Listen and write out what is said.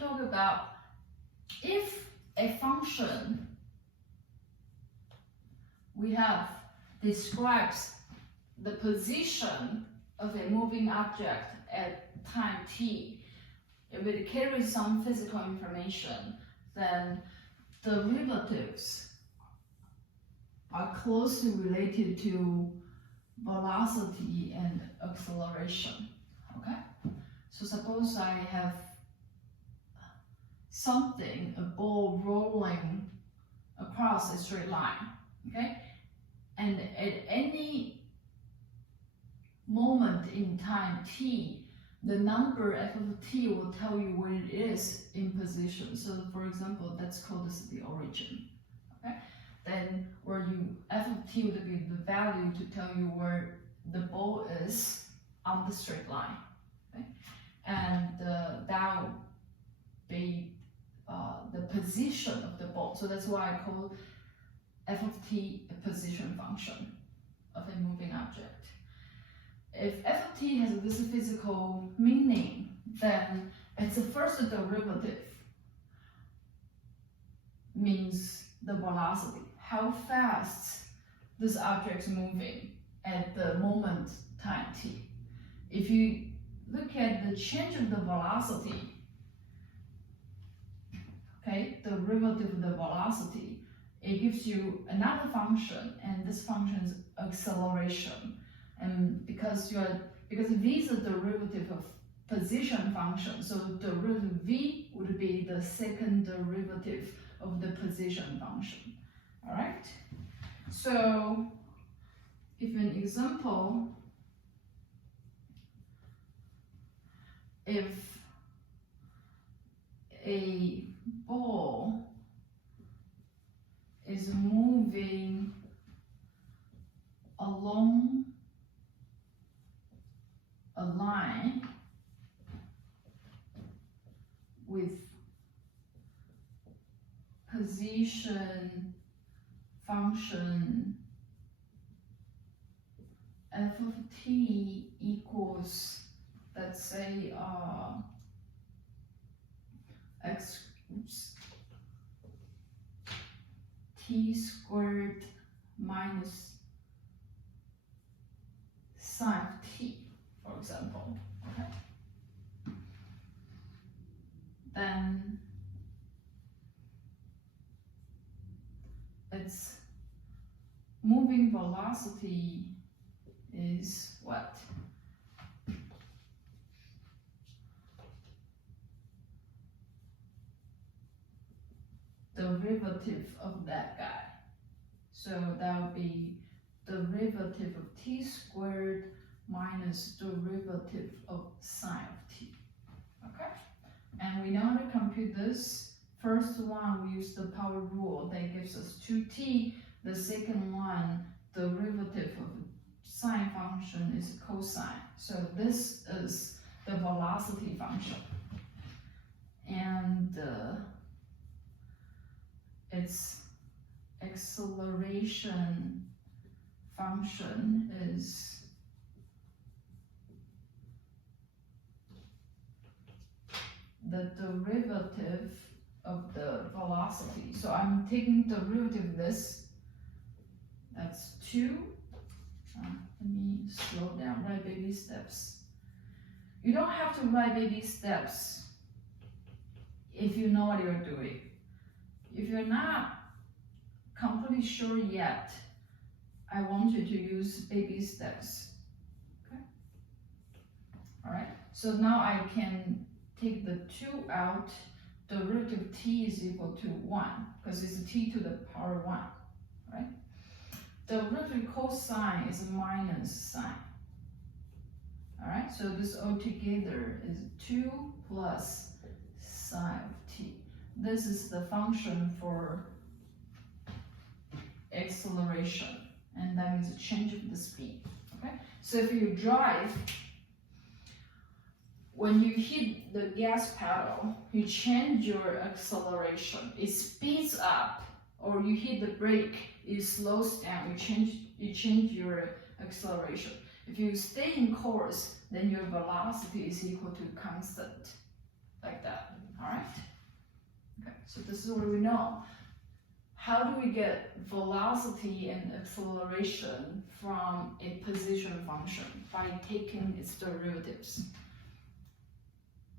talk about if a function we have describes the position of a moving object at time t, if it carries some physical information, then derivatives are closely related to velocity and acceleration. Okay? So suppose I have something, a ball rolling across a straight line, okay? And at any moment in time t, the number f of t will tell you where it is in position. So for example, that's called as the origin, okay? Then where f of t would be the value to tell you where the ball is on the straight line, okay? And that would be the position of the ball. So that's why I call f of t a position function of a moving object. If f of t has this physical meaning, then its first derivative means the velocity, how fast this object is moving at the moment time t. If you look at the change of the velocity, okay, derivative of the velocity, it gives you another function, and this function is acceleration. And because v is a derivative of position function, so derivative v would be the second derivative of the position function. All right. So, if an example, if a ball is moving along a line with position function f of t equals, let's say, t squared minus sine of t, for example, okay? Then its moving velocity is what? Derivative of that guy. So that would be derivative of t squared minus derivative of sine of t. Okay? And we know how to compute this. First one, we use the power rule. That gives us 2t. The second one, derivative of sine function is cosine. So this is the velocity function. And its acceleration function is the derivative of the velocity. So I'm taking derivative of this. That's 2. Let me slow down, write baby steps. You don't have to write baby steps if you know what you're doing. If you're not completely sure yet, I want you to use baby steps. Okay? All right. So now I can take the 2 out. Derivative t is equal to 1 because it's t to the power 1. Right? Derivative cosine is minus sine. All right. So this altogether is 2 plus sine of t. This is the function for acceleration, and that means a change of the speed. Okay, so if you drive, when you hit the gas pedal, you change your acceleration. It speeds up, or you hit the brake, it slows down. You change your acceleration. If you stay in course, then your velocity is equal to constant, like that. All Alright? Okay, so this is what we know. How do we get velocity and acceleration from a position function? By taking its derivatives.